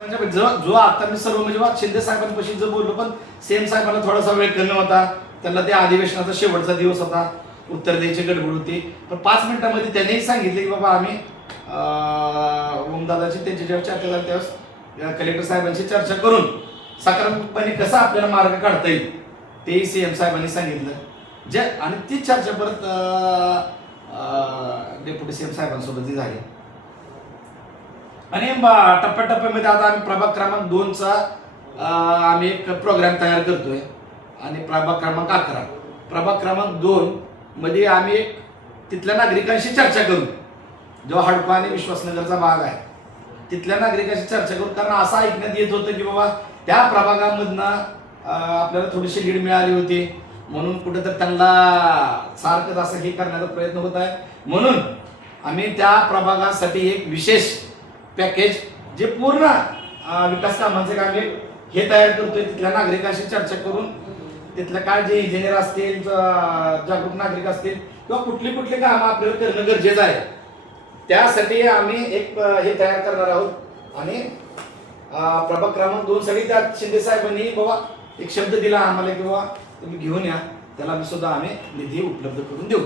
जो आता मी सर्व म्हणजे शिंदे साहेबांपाशी जो बोललो, पण सीएम साहेबांना थोडासा वेळ कमी होता, त्यांना त्या अधिवेशनाचा शेवटचा दिवस होता, उत्तर द्यायची गडबड होती. पण 5 मिनिटांमध्ये त्यांनीही सांगितले की बाबा आम्ही ओमदादाची त्यांची जेव्हा चर्चा झाली त्यावेळेस कलेक्टर साहेबांशी चर्चा करून सकारात्मकपणे कसा आपल्याला मार्ग काढता येईल तेही सीएम साहेबांनी सांगितलं. आणि तीच चर्चा परत डेप्युटी सीएम साहेबांसोबतही झाली. आणि टप्प्याटप्प्यामध्ये आता आम्ही प्रभाग क्रमांक 2चा आम्ही एक प्रोग्राम तयार करतोय. आणि प्रभाग क्रमांक 11 प्रभाग क्रमांक 2 मध्ये आम्ही एक तिथल्या नागरिकांशी चर्चा करू. जो हडको आणि विश्वासनगरचा भाग आहे तिथल्या नागरिकांशी चर्चा करू. कारण असं ऐकण्यात येत होतं की बाबा त्या प्रभागामधनं आपल्याला थोडीशी लीड मिळाली होती, म्हणून कुठेतरी त्यांना सारखं असं हे करण्याचा प्रयत्न होत आहे. म्हणून आम्ही त्या प्रभागासाठी एक विशेष पॅकेज जे पूर्ण विकास कामांचे कामे हे तयार करतोय. तिथल्या नागरिकांशी चर्चा करून तिथल्या काय जे इंजिनियर असतील, जागरूक नागरिक असतील किंवा कुठली कामं आपल्याला करणं गरजेचं आहे त्यासाठी आम्ही एक हे तयार करणार आहोत. आणि प्रभाग क्रमांक 2 साठी त्या शिंदे साहेबांनी बाबा एक शब्द दिला आम्हाला की बाबा तुम्ही घेऊन या, त्याला सुद्धा आम्ही निधी उपलब्ध करून देऊ.